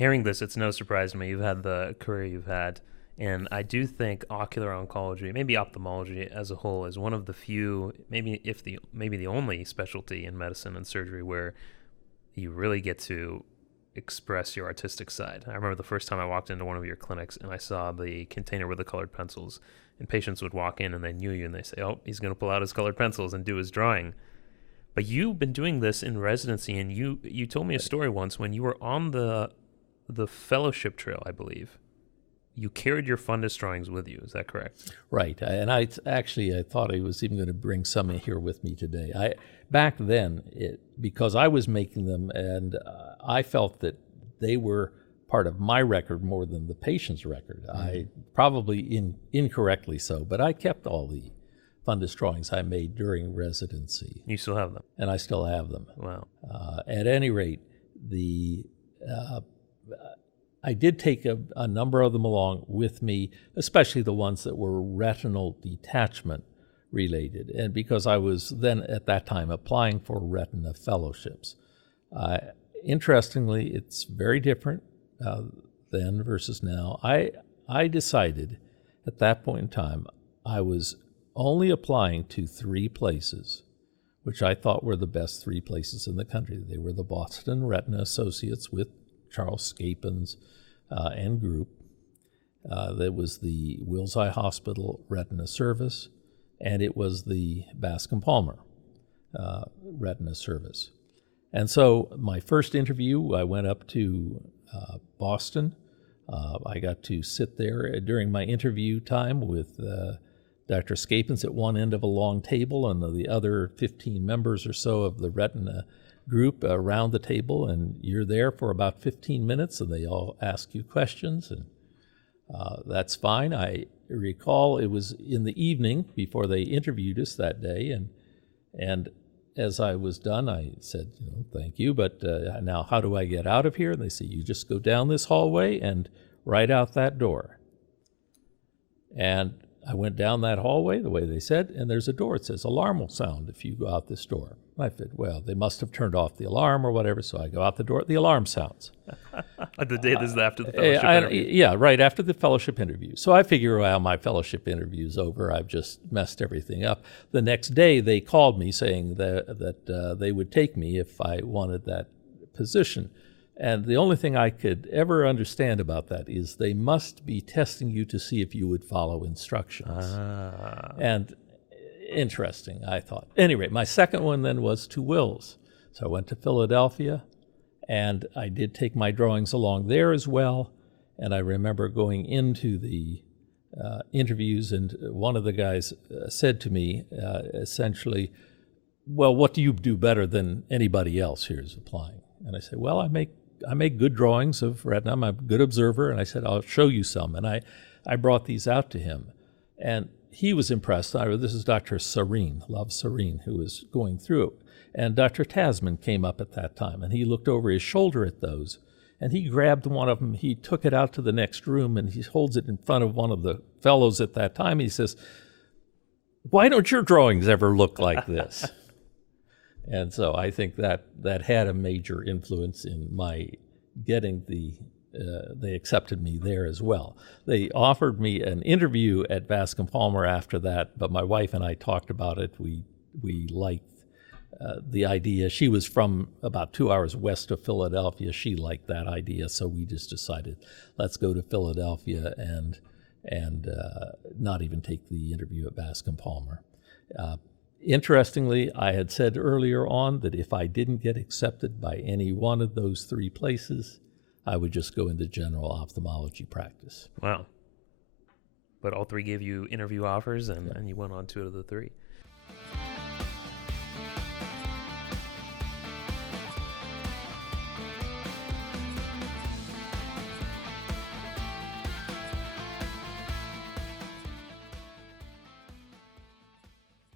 Hearing this, it's no surprise to me. You've had the career you've had. And I do think ocular oncology, maybe ophthalmology as a whole, is one of the few, maybe the only specialty in medicine and surgery where you really get to express your artistic side. I remember the first time I walked into one of your clinics and I saw the container with the colored pencils, and patients would walk in and they knew you and they say, "Oh, he's going to pull out his colored pencils and do his drawing." But you've been doing this in residency, and you told me a story once when you were on the fellowship trail, I believe. You carried your fundus drawings with you. Is that correct? Right. And I thought I was even going to bring some in here with me today. Back then, because I was making them, and I felt that they were part of my record more than the patient's record. Mm-hmm. I probably incorrectly so, but I kept all the fundus drawings I made during residency. You still have them? And I still have them. Wow. At any rate, I did take a number of them along with me, especially the ones that were retinal detachment related, and because I was then at that time applying for retina fellowships. Interestingly, it's very different then versus now. I decided at that point in time I was only applying to 3 places, which I thought were the best 3 places in the country. They were the Boston Retina Associates with Charles Scapins and group. There was the Wills Eye Hospital Retina Service, and it was the Bascom Palmer Retina Service. And so my first interview, I went up to Boston. I got to sit there during my interview time with Dr. Scapins at one end of a long table, and the other 15 members or so of the retina group around the table, and you're there for about 15 minutes, and they all ask you questions, and that's fine. I recall it was in the evening before they interviewed us that day, and as I was done, I said, thank you, but now how do I get out of here? And they say, you just go down this hallway and right out that door. And I went down that hallway the way they said, and there's a door. It says alarm will sound if you go out this door. I said, well, they must have turned off the alarm or whatever, so I go out the door, the alarm sounds. The day this is after the fellowship interview. Yeah, right after the fellowship interview. So I figure, well, my fellowship interview's over. I've just messed everything up. The next day, they called me saying that they would take me if I wanted that position. And the only thing I could ever understand about that is they must be testing you to see if you would follow instructions. And interesting, I thought. Anyway, my second one then was to Wills. So I went to Philadelphia, and I did take my drawings along there as well. And I remember going into the interviews, and one of the guys said to me, essentially, well, what do you do better than anybody else here is applying? And I said, well, I make good drawings of retina. I'm a good observer. And I said, I'll show you some. And I brought these out to him. And he was impressed. This is Dr. Serene, Love Serene, who was going through it. And Dr. Tasman came up at that time, and he looked over his shoulder at those. And he grabbed one of them. He took it out to the next room, and he holds it in front of one of the fellows at that time. He says, why don't your drawings ever look like this? And so I think that had a major influence in my getting they accepted me there as well. They offered me an interview at Bascom Palmer after that, but my wife and I talked about it. We liked the idea. She was from about 2 hours west of Philadelphia. She liked that idea, so we just decided, let's go to Philadelphia and not even take the interview at Bascom Palmer. Interestingly, I had said earlier on that if I didn't get accepted by any one of those 3 places, I would just go into general ophthalmology practice. Wow. But all 3 gave you interview offers, and you went on 2 out of the 3.